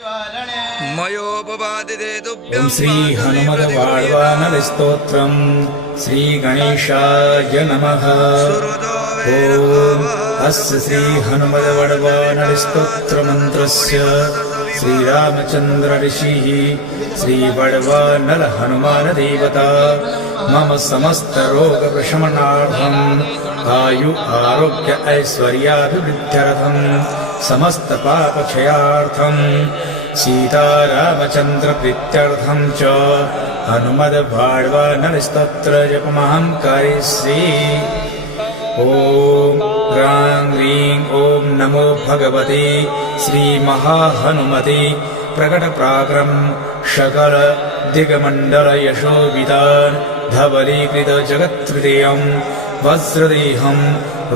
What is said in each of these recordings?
ओम श्री हनुमद्वाळ्वानरस्तोत्रम् श्री गणेशाय नमः। ओम अस्य श्री हनुमद्वाळ्वानरस्तोत्रमन्त्रस्य श्रीरामचन्द्र ऋषिः श्री वळ्वानर हनुमान देवता मम समस्त रोग प्रशमनार्थं आयु आरोग्य ऐश्वर्याभिवृद्ध्यर्थं समस्त पाप क्षयार्थं सीतारामचन्द्र प्रीत्यर्थं च हनुमद्वाळ्वानरस्तोत्र जपमहं करिष्ये। ओम ह्रां ह्रीं ओम नमो भगवते श्री महाहनुमते प्रकट पराक्रम सकल दिग्मंडल यशोवितान धवलीकृत जगत्हृदयं वज्रदेहं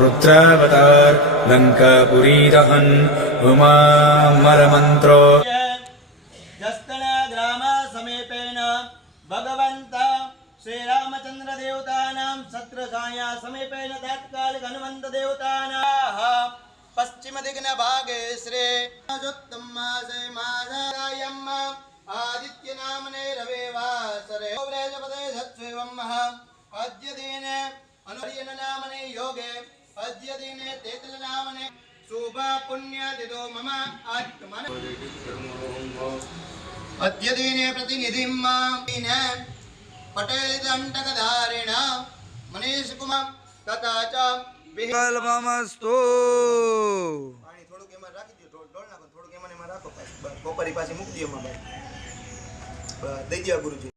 रुद्रावतार लंकापुरी दहन उमामरमंत्र समीपेन भगवंत श्रीरामचंद्र देवतानां छत्रछाया समीपेन तात्कालिक हनुमंत देवतानाः पश्चिम दिग्न भागे श्री जोत्तम मासे मासायम् आदित्य नामने रविवासरे व्रजपदे सत्स्वं अद्य दिने अनुर्यन नामने योगे अद्य दिने तेतल नामने शुभ पुण्य दिदो मम आत्मन अद्य दिने प्रतिनिधिं मामिने पटेल दंडकधारिण मनीष कुमार तथा च विकल्पमस्तु। पानी थोड़ું કેમાં રાખી દો ઢોળ નાખો થોડું કેમાં એમાં રાખો કોપરી પાસે મૂકી દો માં દઈ દો ગુરુજી।